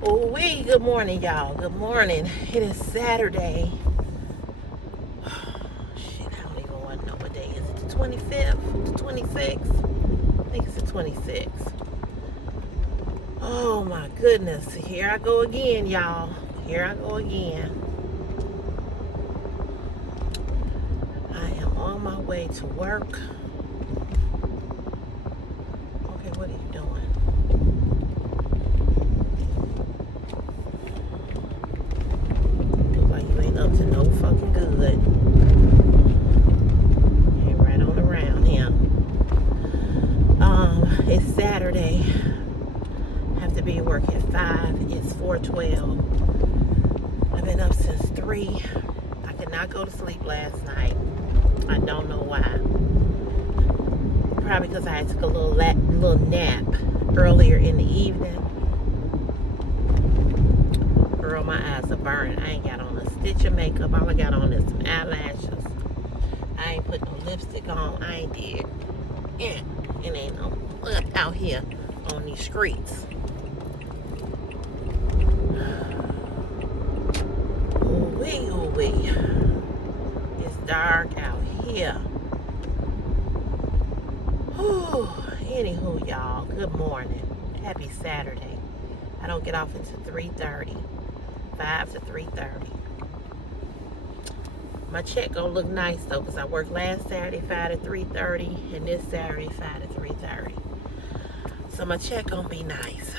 Oh, good morning, y'all. Good morning. It is Saturday. Shit, I don't even want to know what day is it. The 25th? The 26th? I think it's the 26th. Oh, my goodness. Here I go again, y'all. Here I go again. I am on my way to work. Okay, what are you doing? Look like you ain't up to no fucking good. Ain't right on around here. It's Saturday. Have to be at work at 5. It's 4:12. I've been up since 3. I could not go to sleep last night. I don't know why. Probably because I took a little nap earlier in the evening. Girl, my eyes are burning. I ain't got on a stitch of makeup. All I got on is some eyelashes. I ain't put no lipstick on. I ain't did. Yeah, it ain't no look out here on these streets. Ooh wee. It's dark out here. Whew. Anywho, y'all, good morning. Happy Saturday. I don't get off until 3:30. 5 to 3:30. My check gonna look nice though, because I worked last Saturday 5 to 3:30 and this Saturday 5 to 3:30. So my check gonna be nice.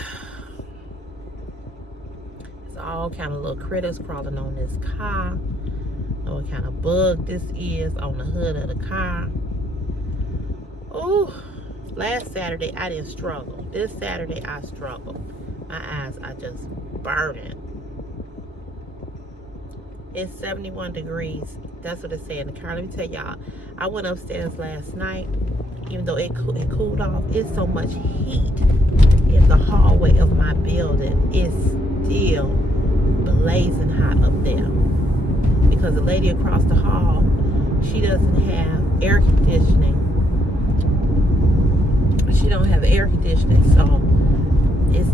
There's all kind of little critters crawling on this car. Know what kind of bug this is on the hood of the car. Oh, last Saturday I didn't struggle. This Saturday I struggled. My eyes are just burning. It's 71 degrees. That's what it said in the car. Let me tell y'all, I went upstairs last night. Even though it cooled off, it's so much heat in the hallway of my building. It's still blazing hot up there. Because the lady across the hall, she doesn't have air conditioning. She don't have air conditioning, so it's,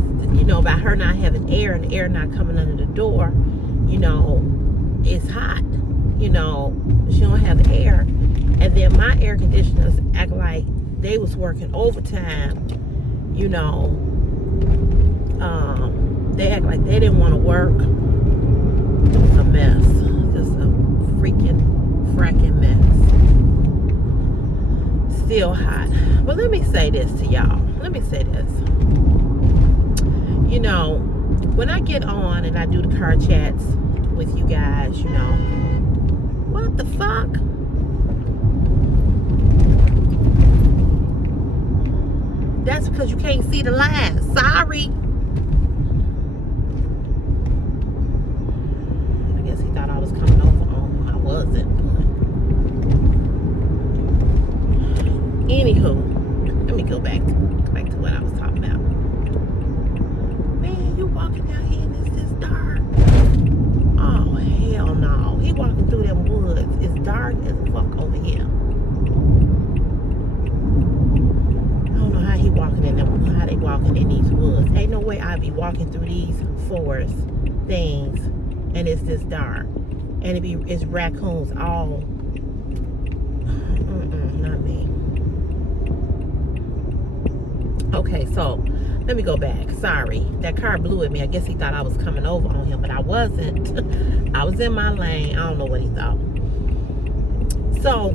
by her not having air and the air not coming under the door, it's hot. She don't have air. And then my air conditioners act like they was working overtime. They act like they didn't want to work. A mess. Just a fracking mess. Still hot. But let me say this to y'all. When I get on and I do the car chats with you guys, what the fuck? That's because you can't see the line. Sorry. I guess he thought I was coming over on him. I wasn't. Anywho, let me go back to what I was talking about. Man, you walking down here and it's dark. Oh, hell no. He walking through them woods. It's dark as fuck over here. I don't know how he walking in them, how they walking in these woods. Ain't no way I'd be walking through these forest things and it's this dark. And it's raccoons all. Not me. Okay, so let me go back. Sorry, that car blew at me. I guess he thought I was coming over on him, but I wasn't. I was in my lane. I don't know what he thought. So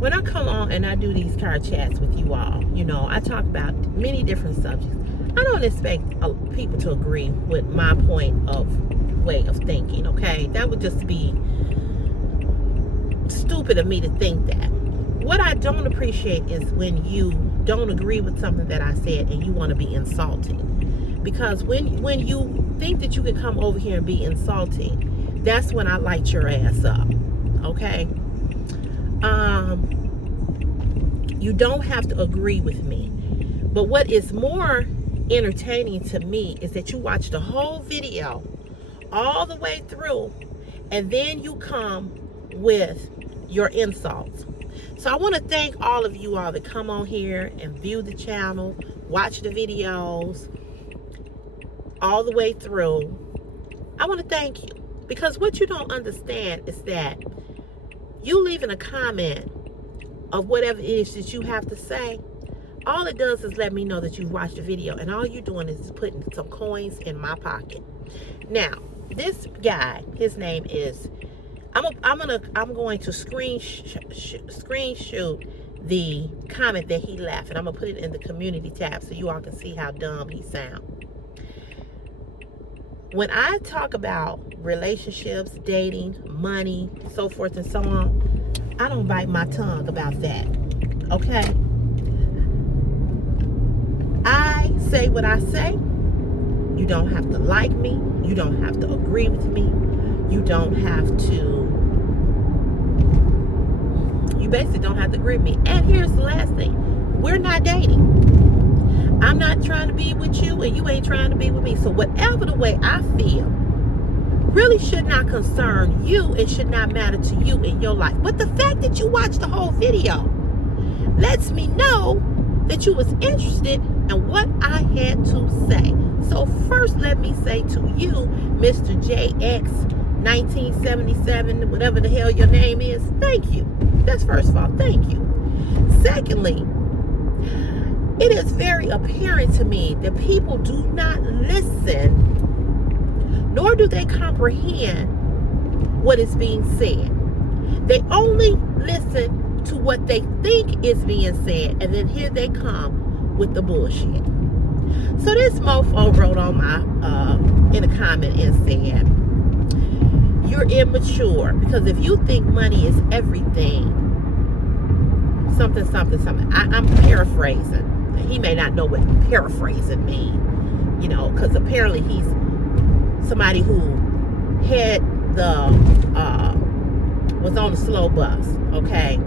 when I come on and I do these car chats with you all, I talk about many different subjects. I don't expect people to agree with my way of thinking, okay? That would just be stupid of me to think that. What I don't appreciate is when you don't agree with something that I said and you want to be insulting. Because when you think that you can come over here and be insulting, that's when I light your ass up. Okay? You don't have to agree with me. But what is more entertaining to me is that you watch the whole video all the way through and then you come with your insults. So I want to thank all of you all that come on here and view the channel, watch the videos, all the way through, I want to thank you. Because what you don't understand is that you leaving a comment of whatever it is that you have to say, all it does is let me know that you've watched the video, and all you're doing is putting some coins in my pocket. Now, this guy, his name is, I'm going to screenshot the comment that he left, and I'm gonna put it in the community tab so you all can see how dumb he sounds. When I talk about relationships, dating, money, so forth and so on, I don't bite my tongue about that. Okay? I say what I say. You don't have to like me. You don't have to agree with me. You don't have to, you basically don't have to agree with me. And here's the last thing. We're not dating. I'm not trying to be with you, and you ain't trying to be with me. So whatever the way I feel really should not concern you and should not matter to you in your life. But the fact that you watched the whole video lets me know that you was interested in what I had to say. So first, let me say to you, Mr. JX1977, whatever the hell your name is, thank you. That's first of all, thank you. Secondly, it is very apparent to me that people do not listen, nor do they comprehend what is being said. They only listen to what they think is being said, and then here they come with the bullshit. So this mofo wrote on my in a comment and said, "You're immature because if you think money is everything, something. I'm paraphrasing. He may not know what paraphrasing means, you know, because apparently he's somebody who had was on the slow bus, okay,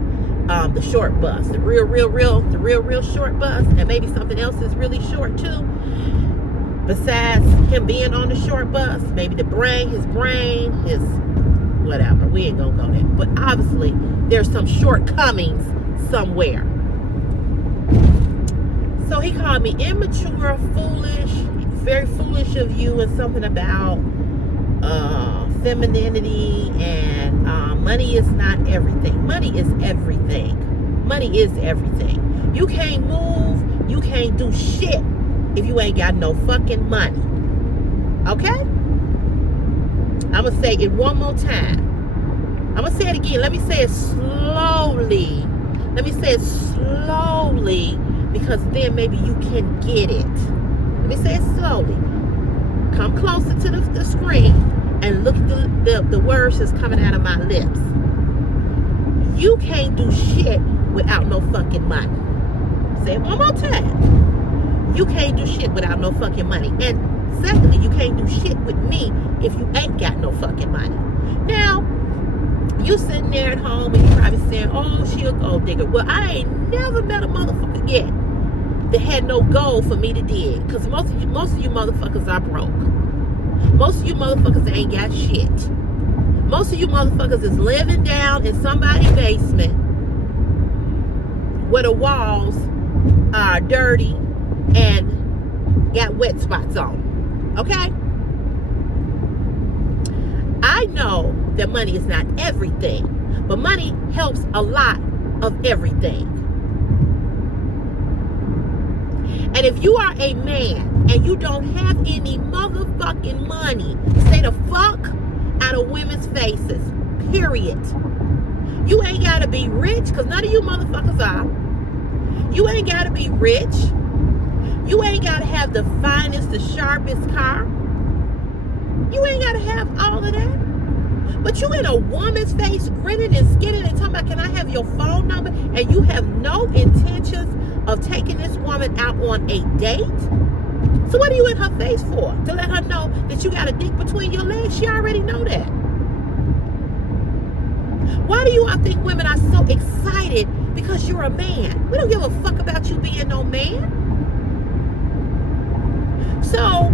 the short bus, the real short bus, and maybe something else is really short too. Besides him being on the short bus, maybe his brain, his whatever. We ain't gonna go there, but obviously there's some shortcomings somewhere. So he called me immature, foolish, very foolish of you, and something about femininity and money is not everything. Money is everything. Money is everything. You can't move, you can't do shit if you ain't got no fucking money. Okay? I'm gonna say it one more time. I'm gonna say it again. Let me say it slowly. Because then maybe you can get it. Let me say it slowly. Come closer to the screen and look at the words that's coming out of my lips. You can't do shit without no fucking money. Say it one more time. You can't do shit without no fucking money. And secondly, you can't do shit with me if you ain't got no fucking money. Now, you sitting there at home and you probably saying, "Oh, she a gold digger." Well, I ain't never met a motherfucker yet that had no gold for me to dig. Because most of you motherfuckers are broke. Most of you motherfuckers ain't got shit. Most of you motherfuckers is living down in somebody's basement where the walls are dirty and got wet spots on them. Okay? I know that money is not everything, but money helps a lot of everything. And if you are a man and you don't have any motherfucking money, stay the fuck out of women's faces. Period. You ain't gotta be rich, because none of you motherfuckers are. You ain't gotta be rich. You ain't gotta have the finest, the sharpest car. You ain't gotta have all of that. But you in a woman's face grinning and skinning and talking about, "Can I have your phone number?" And you have no intentions of taking this woman out on a date. So what are you in her face for? To let her know that you got a dick between your legs? She already know that. Why do you all think women are so excited because you're a man? We don't give a fuck about you being no man. So,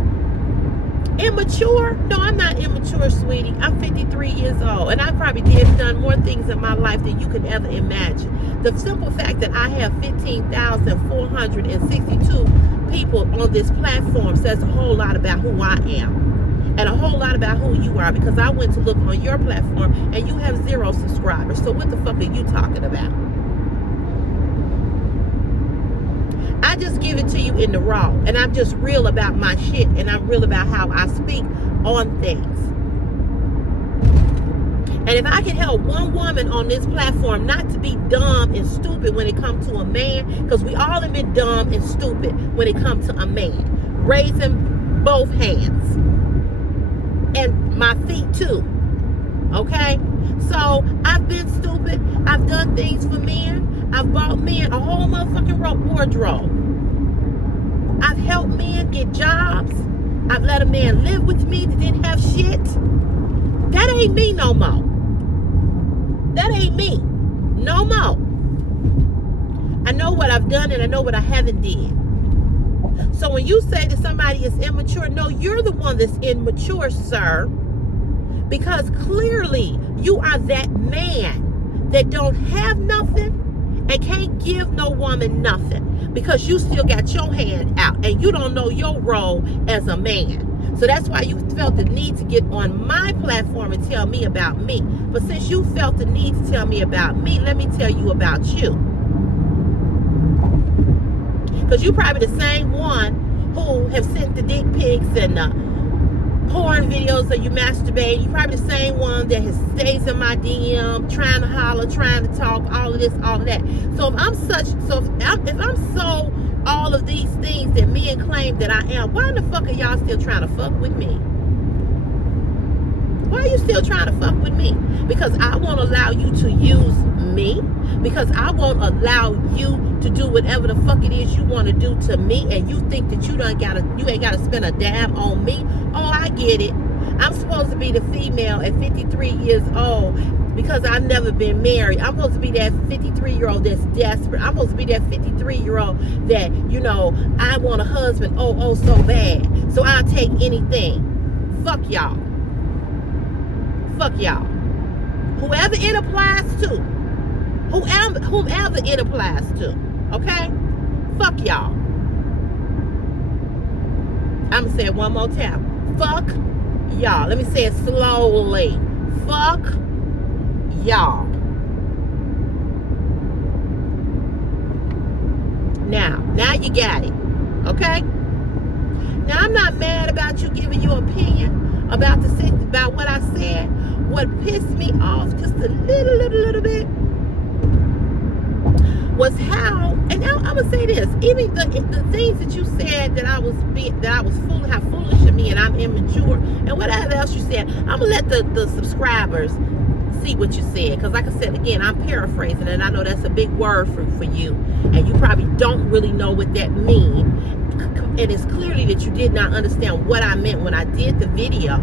immature? No, I'm not immature, sweetie. I'm 53 years old, and I probably done more things in my life than you could ever imagine. The simple fact that I have 15,462 people on this platform says a whole lot about who I am and a whole lot about who you are, because I went to look on your platform and you have 0 subscribers. So what the fuck are you talking about? I just give it to you in the raw, and I'm just real about my shit, and I'm real about how I speak on things. And if I can help one woman on this platform not to be dumb and stupid when it comes to a man, because we all have been dumb and stupid when it comes to a man, raising both hands and my feet too, okay? So I've been stupid. I've done things for men. I've bought men a whole motherfucking wardrobe. I've helped men get jobs. I've let a man live with me that didn't have shit. That ain't me no more. That ain't me no more. I know what I've done and I know what I haven't did. So when you say that somebody is immature, no, you're the one that's immature, sir. Because clearly you are that man that don't have nothing and can't give no woman nothing, because you still got your hand out and you don't know your role as a man. So that's why you felt the need to get on my platform and tell me about me. But since you felt the need to tell me about me, let me tell you about you. Because you probably the same one who have sent the dick pics and porn videos of you masturbate. You probably the same one that has stays in my DM, trying to holler, trying to talk, all of this, all of that. So if I'm so all of these things that men claim that I am, why the fuck are y'all still trying to fuck with me? Why are you still trying to fuck with me? Because I won't allow you to use me. Because I won't allow you to do whatever the fuck it is you want to do to me, and you think that you ain't gotta spend a dime on me. Oh, I get it. I'm supposed to be the female at 53 years old because I've never been married. I'm supposed to be that 53-year-old that's desperate. I'm supposed to be that 53-year-old that, you know, I want a husband oh so bad. So I'll take anything. Fuck y'all. Fuck y'all. Whoever it applies to. Whomever it applies to. Okay? Fuck y'all. I'm going to say it one more time. Fuck y'all. Let me say it slowly. Fuck y'all. Now you got it. Okay? Now I'm not mad about you giving your opinion about what I said. What pissed me off just a little bit was how, and now I'm gonna say this, even the things that you said that I was foolish, how foolish of me, and I'm immature, and whatever else you said, I'm gonna let the subscribers see what you said, because like I said again, I'm paraphrasing, and I know that's a big word for you, and you probably don't really know what that means. And it's clearly that you did not understand what I meant when I did the video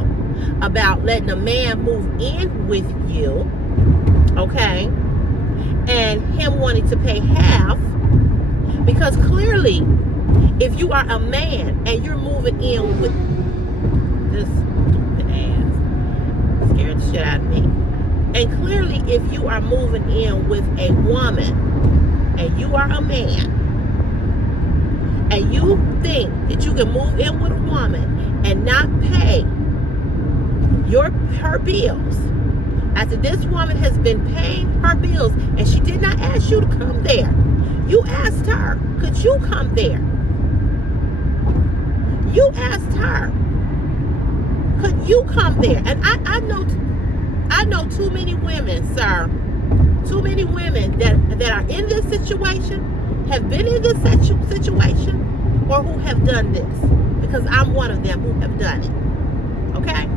about letting a man move in with you, okay? And him wanting to pay half, because clearly if you are a man and you're moving in with this stupid ass, scared the shit out of me, and clearly if you are moving in with a woman and you are a man and you think that you can move in with a woman and not pay her bills, after this woman has been paying her bills, and she did not ask you to come there. You asked her, could you come there? You asked her, could you come there? And I know too many women, sir, too many women that are in this situation, have been in this situation, or who have done this, because I'm one of them who have done it. Okay?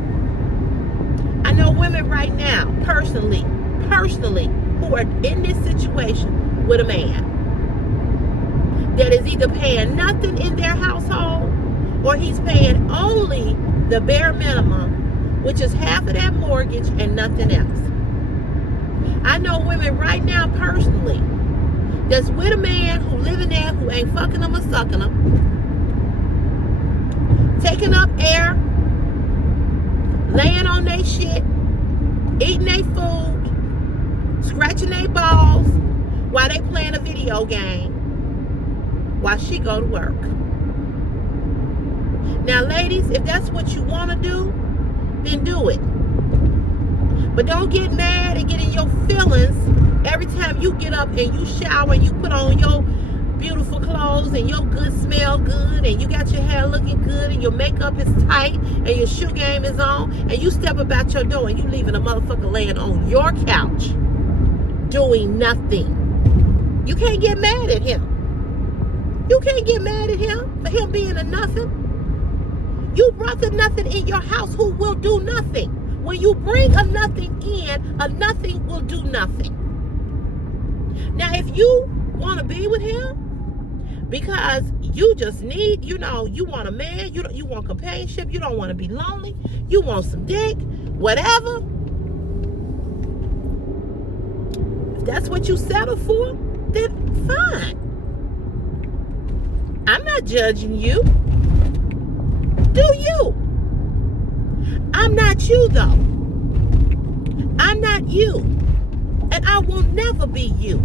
I know women right now, personally, who are in this situation with a man that is either paying nothing in their household, or he's paying only the bare minimum, which is half of that mortgage and nothing else. I know women right now, personally, that's with a man who living there, who ain't fucking them or sucking them, taking up air, laying on their shit, eating their food, scratching their balls, while they playing a video game while she go to work. Now, ladies, if that's what you want to do, then do it. But don't get mad and get in your feelings every time you get up and you shower and you put on your beautiful clothes and your good smell good and you got your hair looking good and your makeup is tight and your shoe game is on and you step about your door and you leaving a motherfucker laying on your couch doing nothing. You can't get mad at him. You can't get mad at him for him being a nothing. You brought the nothing in your house who will do nothing. When you bring a nothing in, a nothing will do nothing. Now, if you want to be with him because you just need, you want a man, you want companionship, you don't want to be lonely, you want some dick, whatever. If that's what you settle for, then fine. I'm not judging you. Do you? I'm not you, though. I'm not you. And I will never be you.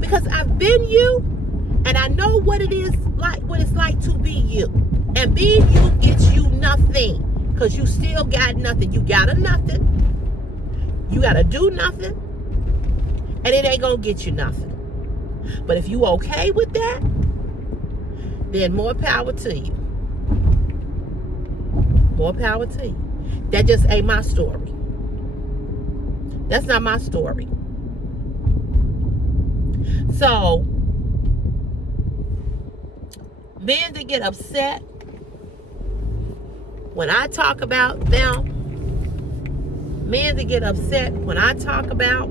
Because I've been you, and I know what it's like to be you. And being you gets you nothing. Because you still got nothing. You got a nothing. You got to do nothing. And it ain't going to get you nothing. But if you okay with that, then more power to you. More power to you. That just ain't my story. That's not my story. So, men that get upset when I talk about them, men that get upset when I talk about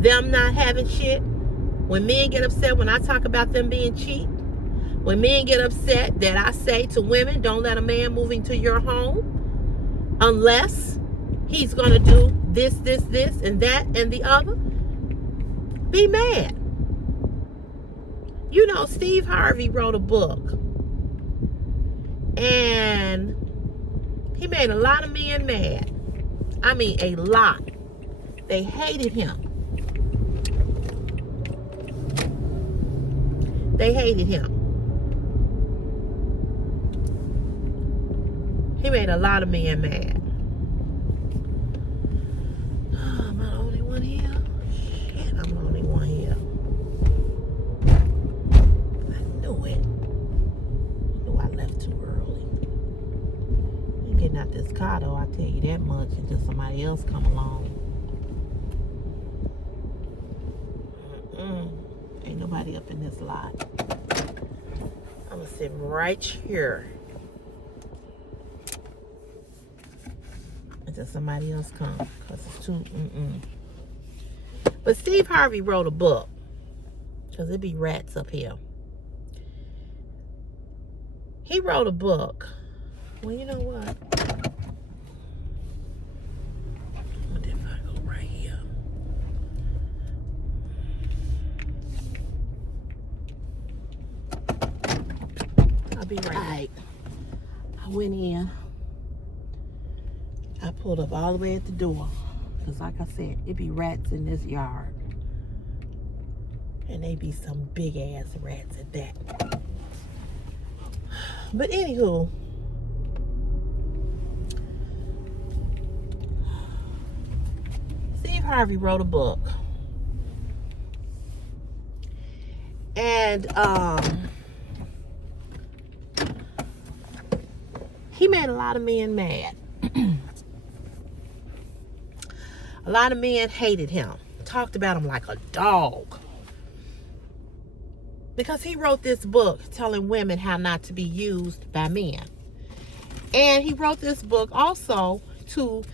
them not having shit, when men get upset when I talk about them being cheap, when men get upset that I say to women, don't let a man move into your home unless he's going to do this, and that, and the other, be mad. You know, Steve Harvey wrote a book, and he made a lot of men mad. I mean, a lot. They hated him. They hated him. He made a lot of men mad. Oh, am I the only one here? Shit, I'm the only one here. I knew it. I knew I left too early. Ain't getting out this car though, I tell you that much, until somebody else come along. Ain't nobody up in this lot. I'm gonna sit right here until somebody else comes, because it's too But Steve Harvey wrote a book, because it be rats up here. He wrote a book. Well, you know what? What if I go right here? I'll be right back. I went in. I pulled up all the way at the door. Because like I said, it be rats in this yard. And they be some big ass rats at that. But anywho, Steve Harvey wrote a book. And he made a lot of men mad. A lot of men hated him. Talked about him like a dog. Because he wrote this book telling women how not to be used by men. And he wrote this book also to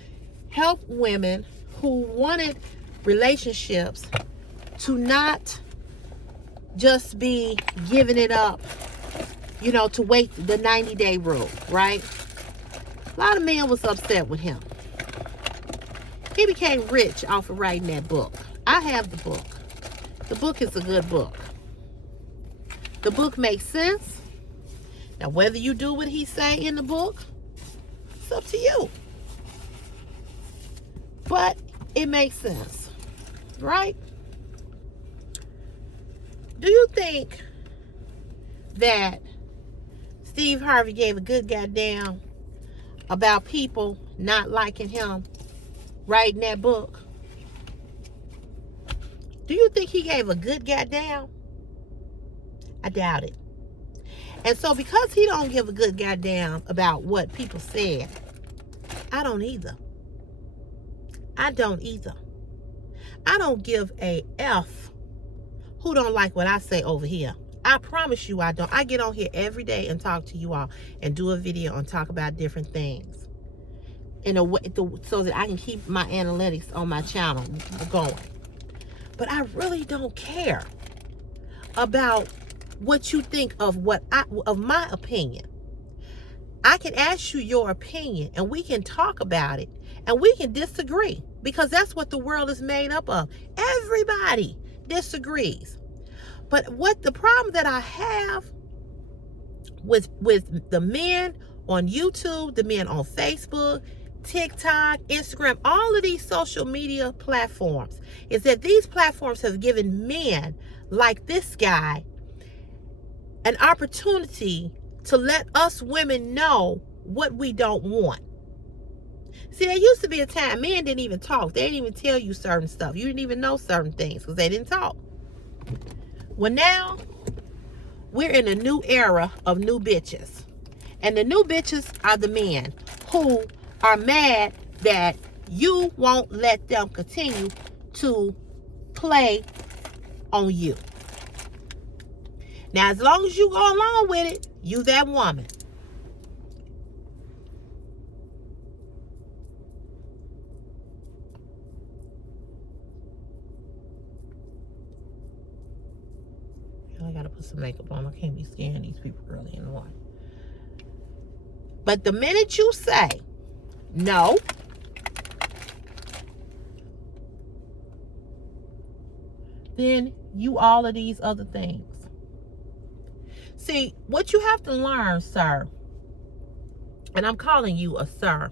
help women who wanted relationships to not just be giving it up, you know, to wait the 90-day rule, right? A lot of men was upset with him. He became rich off of writing that book. I have the book. The book is a good book. The book makes sense. Now, whether you do what he say in the book, it's up to you. But it makes sense, right? Do you think that Steve Harvey gave a good goddamn about people not liking him writing that book? Do you think he gave a good goddamn? I doubt it. And so because he don't give a good goddamn about what people said, I don't either. I don't either. I don't give a F who don't like what I say over here. I promise you I don't. I get on here every day and talk to you all and do a video and talk about different things in a way so that I can keep my analytics on my channel going. But I really don't care about what you think of of my opinion. I can ask you your opinion and we can talk about it and we can disagree because that's what the world is made up of. Everybody disagrees. But what the problem that I have with the men on YouTube, the men on Facebook, TikTok, Instagram, all of these social media platforms is that these platforms have given men like this guy an opportunity to let us women know what we don't want. See, there used to be a time men didn't even talk. They didn't even tell you certain stuff. You didn't even know certain things because they didn't talk. Well, now we're in a new era of new bitches. And the new bitches are the men who are mad that you won't let them continue to play on you. Now, as long as you go along with it, you that woman. I gotta put some makeup on. I can't be scaring these people early in the morning. But the minute you say no, then you all of these other things. See, what you have to learn, sir, and I'm calling you a sir,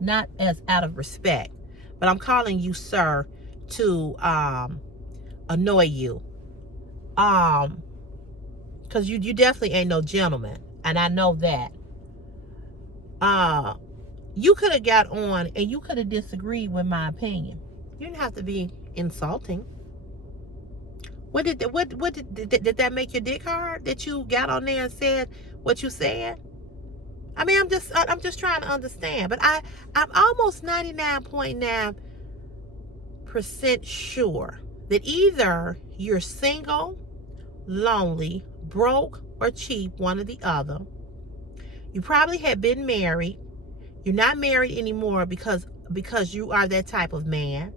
not as out of respect, but I'm calling you sir to annoy you. Because you definitely ain't no gentleman, and I know that. You could have got on and you could have disagreed with my opinion. You didn't have to be insulting. What did that make your dick hard that you got on there and said what you said? I mean, I'm just trying to understand. But I'm almost 99.9% sure that either you're single, lonely, broke, or cheap, one or the other. You probably have been married. You're not married anymore because you are that type of man.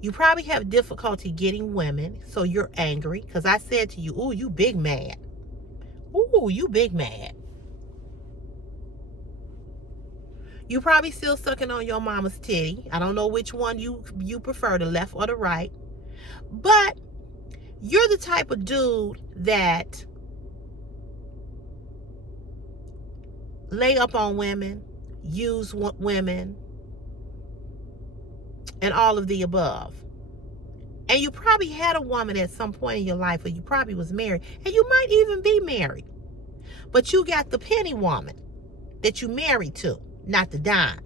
You probably have difficulty getting women, so you're angry. Because I said to you, ooh, you big mad. Ooh, you big mad. You probably still sucking on your mama's titty. I don't know which one you prefer, the left or the right. But you're the type of dude that lay up on women, use women, and all of the above. And you probably had a woman at some point in your life, or you probably was married, and you might even be married. But you got the penny woman that you married to, not the dime.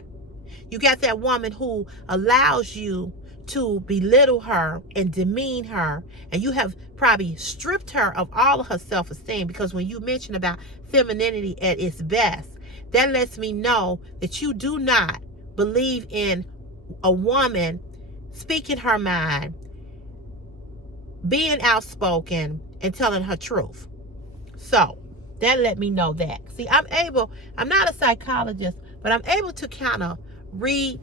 You got that woman who allows you to belittle her and demean her, and you have probably stripped her of all of her self-esteem, because when you mention about femininity at its best, that lets me know that you do not believe in a woman speaking her mind, being outspoken, and telling her truth. So that let me know that. See, I'm not a psychologist, but I'm able to kind of read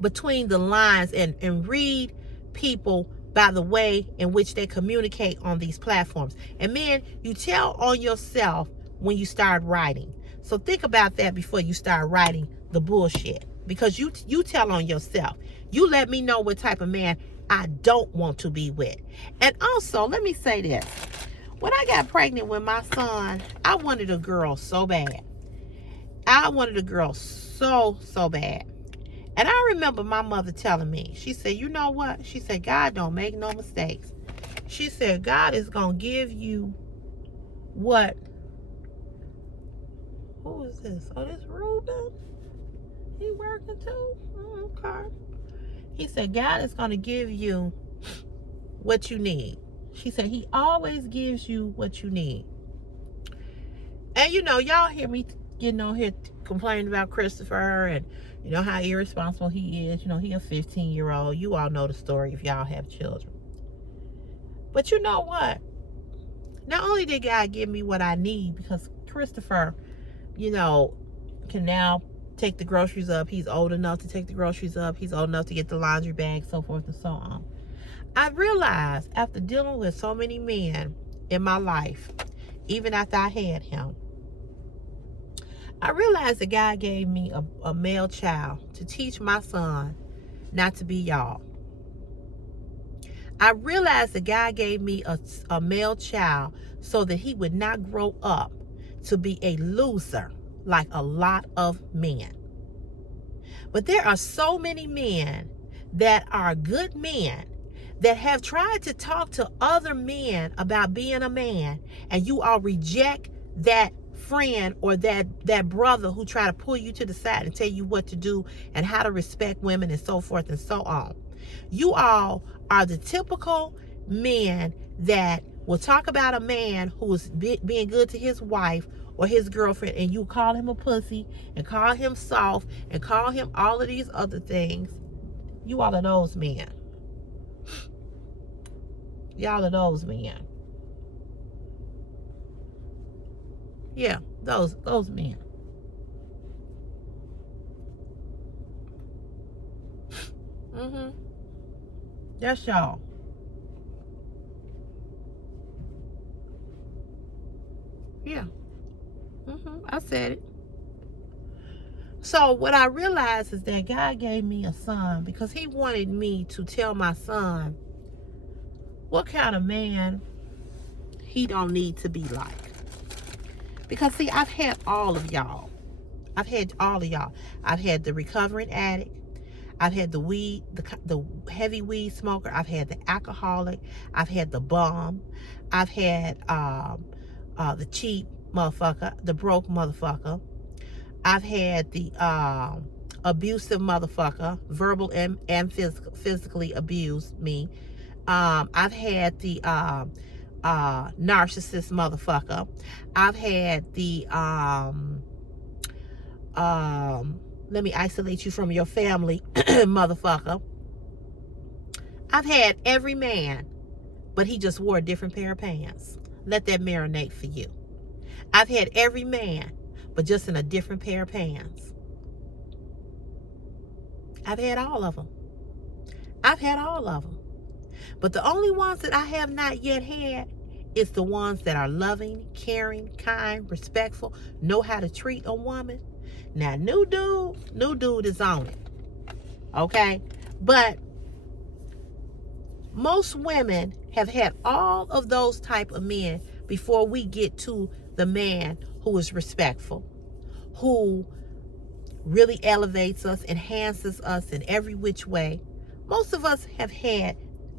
between the lines and read people by the way in which they communicate on these platforms. And men, you tell on yourself when you start writing. So think about that before you start writing the bullshit. Because you tell on yourself. You let me know what type of man I don't want to be with. And also, let me say this. When I got pregnant with my son, I wanted a girl so bad. I wanted a girl so bad. And I remember my mother telling me, she said, you know what? She said, God don't make no mistakes. She said, God is going to give you what? Who is this? Oh, this Ruben? He working too? Oh, okay. He said, God is going to give you what you need. She said, he always gives you what you need. And you know, y'all hear me getting on here complaining about Christopher and you know how irresponsible he is. You know, he a 15-year-old. You all know the story if y'all have children. But you know what? Not only did God give me what I need, because Christopher, you know, can now take the groceries up. He's old enough to take the groceries up. He's old enough to get the laundry bag, so forth and so on. I realized after dealing with so many men in my life, even after I had him, I realized that God gave me a male child to teach my son not to be y'all. I realized that God gave me a male child so that he would not grow up to be a loser like a lot of men. But there are so many men that are good men that have tried to talk to other men about being a man, and you all reject that friend or that brother who try to pull you to the side and tell you what to do and how to respect women and so forth and so on. You all are the typical men that will talk about a man who is being good to his wife or his girlfriend, and you call him a pussy and call him soft and call him all of these other things. You all are those men. Y'all are those men. Yeah, those men. That's y'all. Yeah. I said it. So what I realized is that God gave me a son because he wanted me to tell my son what kind of man he don't need to be like. Because see, I've had all of y'all. I've had all of y'all. I've had the recovering addict. I've had the weed, the heavy weed smoker. I've had the alcoholic. I've had the bum. I've had the cheap motherfucker, the broke motherfucker. I've had the abusive motherfucker, verbal and physically abused me. I've had the narcissist motherfucker. I've had the let me isolate you from your family motherfucker. I've had every man, but he just wore a different pair of pants. Let that marinate for you. I've had every man, but just in a different pair of pants. I've had all of them. I've had all of them. But the only ones that I have not yet had is the ones that are loving, caring, kind, respectful, know how to treat a woman. Now, new dude is on it. Okay? But most women have had all of those type of men before we get to the man who is respectful, who really elevates us, enhances us in every which way. Most of us have had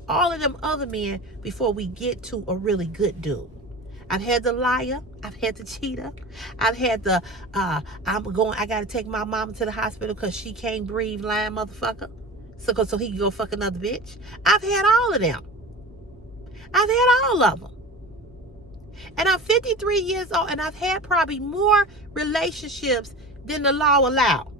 all of them other men before we get to a really good dude. I've had the liar. I've had the cheater. I've had the, I got to take my mama to the hospital because she can't breathe lying motherfucker. So he can go fuck another bitch. I've had all of them. I've had all of them. And I'm 53 years old, and I've had probably more relationships than the law allow.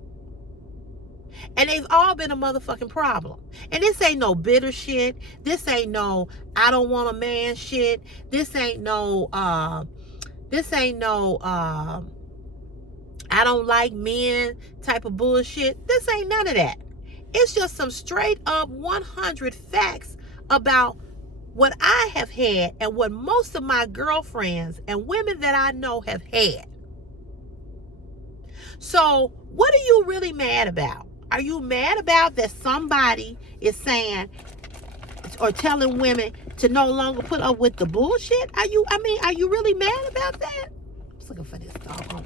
And they've all been a motherfucking problem. And this ain't no bitter shit. This ain't no I don't want a man shit. This ain't no I don't like men type of bullshit. This ain't none of that. It's just some straight up 100 facts about what I have had and what most of my girlfriends and women that I know have had. So what are you really mad about? Are you mad about that somebody is saying or telling women to no longer put up with the bullshit? Are you really mad about that? I'm looking for this doggone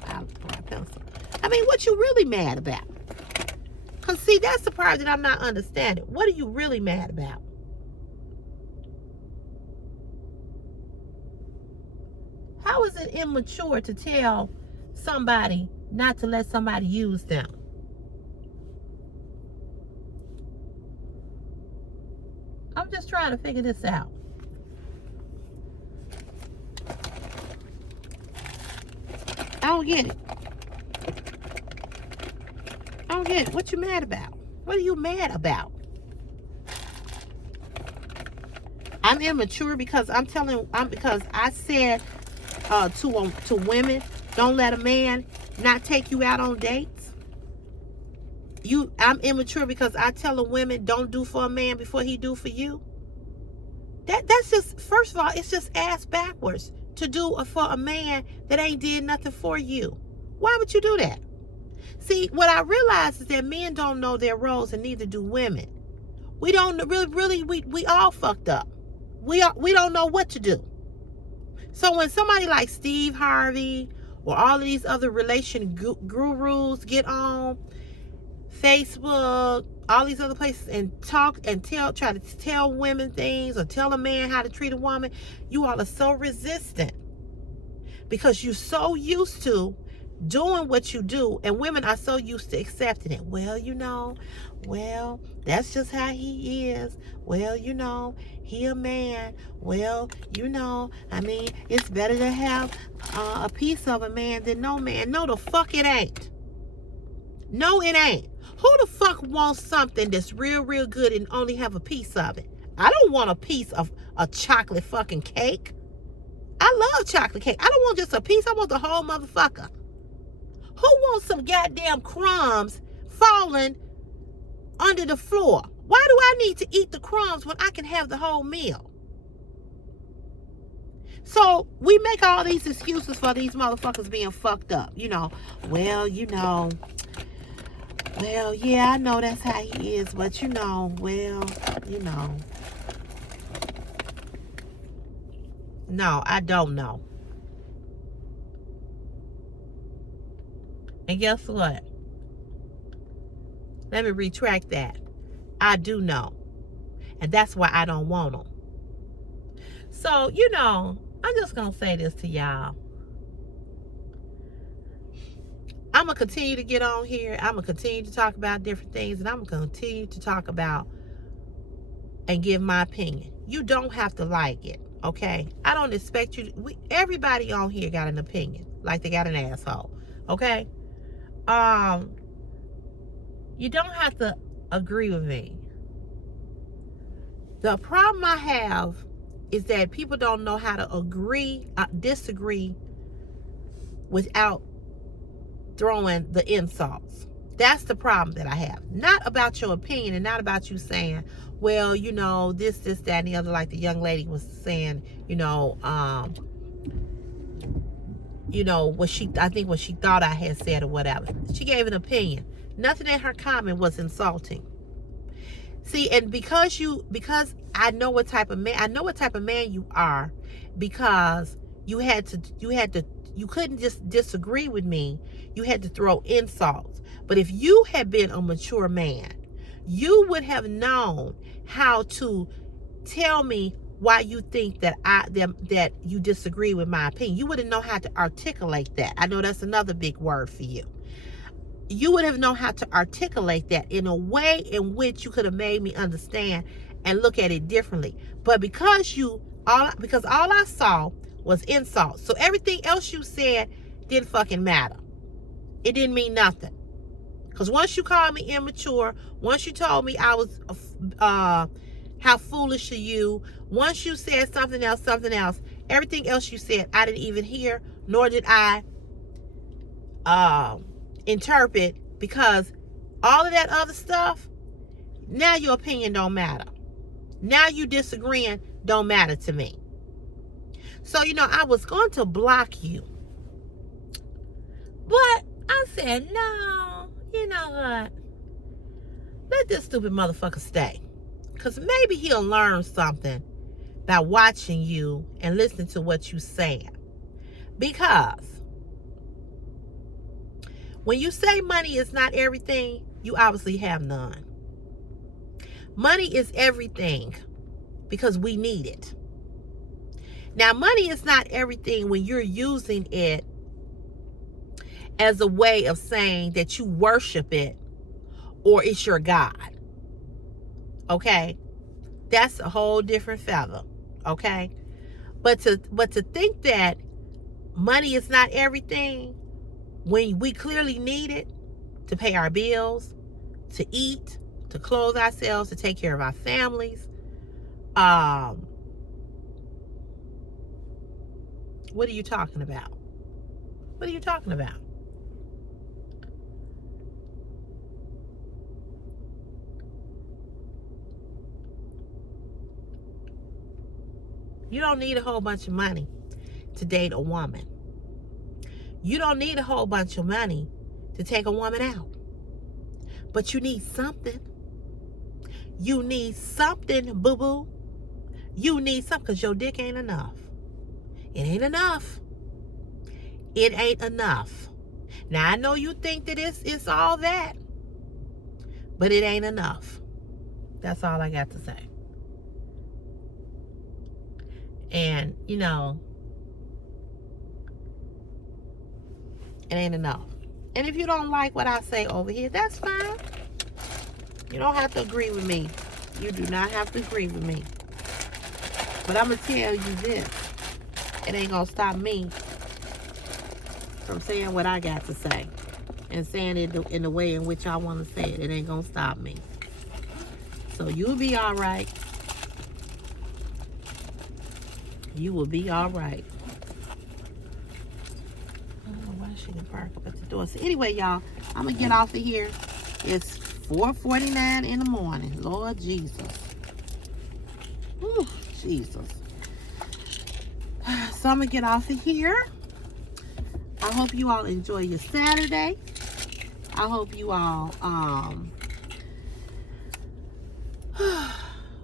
pencil. I mean, what you really mad about? Because, see, that's the part that I'm not understanding. What are you really mad about? How is it immature to tell somebody not to let somebody use them? I'm just trying to figure this out. I don't get it. I don't get it. What you mad about? What are you mad about? I'm immature because because I said to women, don't let a man not take you out on dates. I'm immature because I tell a woman, don't do for a man before he do for you. That's just, first of all, it's just ass backwards to do for a man that ain't did nothing for you. Why would you do that? See, what I realize is that men don't know their roles, and neither do women. We don't really, we all fucked up. We don't know what to do. So when somebody like Steve Harvey or all of these other relation gurus get on Facebook, all these other places, and talk and try to tell women things or tell a man how to treat a woman, you all are so resistant because you're so used to doing what you do, and women are so used to accepting it. Well, that's just how he is. Well, he a man. Well, I mean, it's better to have a piece of a man than no man. No, the fuck it ain't. No, it ain't. Who the fuck wants something that's real good and only have a piece of it? I don't want a piece of a chocolate fucking cake. I love chocolate cake. I don't want just a piece. I want the whole motherfucker. Who wants some goddamn crumbs falling under the floor? Why do I need to eat the crumbs when I can have the whole meal? So we make all these excuses for these motherfuckers being fucked up. Well, yeah, I know that's how he is, but No, I don't know. And guess what? Let me retract that. I do know. And that's why I don't want them. So, I'm just going to say this to y'all. I'm going to continue to get on here. I'm going to continue to talk about different things. And I'm going to continue to talk about and give my opinion. You don't have to like it, okay? I don't expect you to. Everybody on here got an opinion. Like they got an asshole, okay? You don't have to agree with me. The problem I have is that people don't know how to disagree without throwing the insults. That's the problem that I have. Not about your opinion and not about you saying, well, this, that, and the other, like the young lady was saying, what she thought I had said or whatever. She gave an opinion. Nothing in her comment was insulting. See, and because I know what type of man you are, because you couldn't just disagree with me. You had to throw insults. But if you had been a mature man, you would have known how to tell me why you think that you disagree with my opinion. You wouldn't know how to articulate that. I know that's another big word for you. You would have known how to articulate that in a way in which you could have made me understand and look at it differently. But because all I saw was insults. So everything else you said didn't fucking matter. It didn't mean nothing. Because once you called me immature, once you told me I was how foolish are you, once you said something else, everything else you said I didn't even hear, nor did I interpret, because all of that other stuff, now your opinion don't matter. Now you disagreeing don't matter to me. So, I was going to block you. But I said, no, you know what? Let this stupid motherfucker stay. Because maybe he'll learn something by watching you and listening to what you saying. Because when you say money is not everything, you obviously have none. Money is everything because we need it. Now, money is not everything when you're using it as a way of saying that you worship it or it's your God. Okay? That's a whole different feather. Okay? But to think that money is not everything when we clearly need it to pay our bills, to eat, to clothe ourselves, to take care of our families. What are you talking about? What are you talking about? You don't need a whole bunch of money to date a woman. You don't need a whole bunch of money to take a woman out. But you need something. You need something, boo-boo. You need something because your dick ain't enough. It ain't enough. It ain't enough. Now, I know you think that it's all that, but it ain't enough. That's all I got to say. And, you know, it ain't enough. And if you don't like what I say over here, that's fine. You don't have to agree with me. You do not have to agree with me. But I'm going to tell you this. It ain't going to stop me from saying what I got to say. And saying it in the way in which I want to say it. It ain't going to stop me. So you'll be all right. You will be all right. I don't know why she didn't park up at the door. So anyway, y'all, I'm going to get off of here. It's 4:49 in the morning. Lord Jesus. Whew, Jesus. So I'm going to get off of here. I hope you all enjoy your Saturday. I hope you all,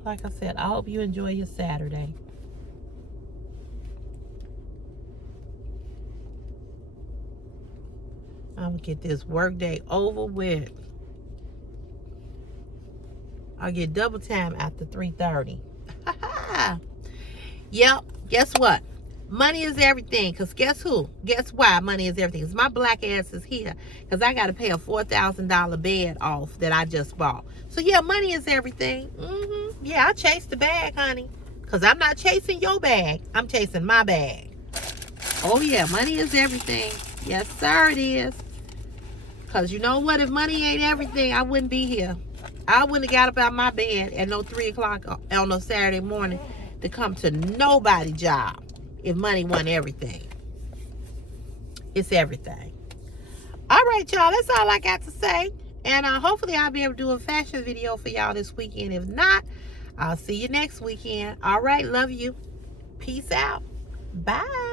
like I said, I hope you enjoy your Saturday. I'm going to get this work day over with. I'll get double time after 3:30. Yep. Guess what? Money is everything. Because guess who? Guess why money is everything? Because my black ass is here. Because I got to pay a $4,000 bed off that I just bought. So, yeah, money is everything. Yeah, I chase the bag, honey. Because I'm not chasing your bag. I'm chasing my bag. Oh, yeah, money is everything. Yes, sir, it is. Because you know what? If money ain't everything, I wouldn't be here. I wouldn't have got up out of my bed at no 3 o'clock on no Saturday morning to come to nobody's job if money wasn't everything. It's everything. All right, y'all. That's all I got to say. And hopefully I'll be able to do a fashion video for y'all this weekend. If not, I'll see you next weekend. All right. Love you. Peace out. Bye.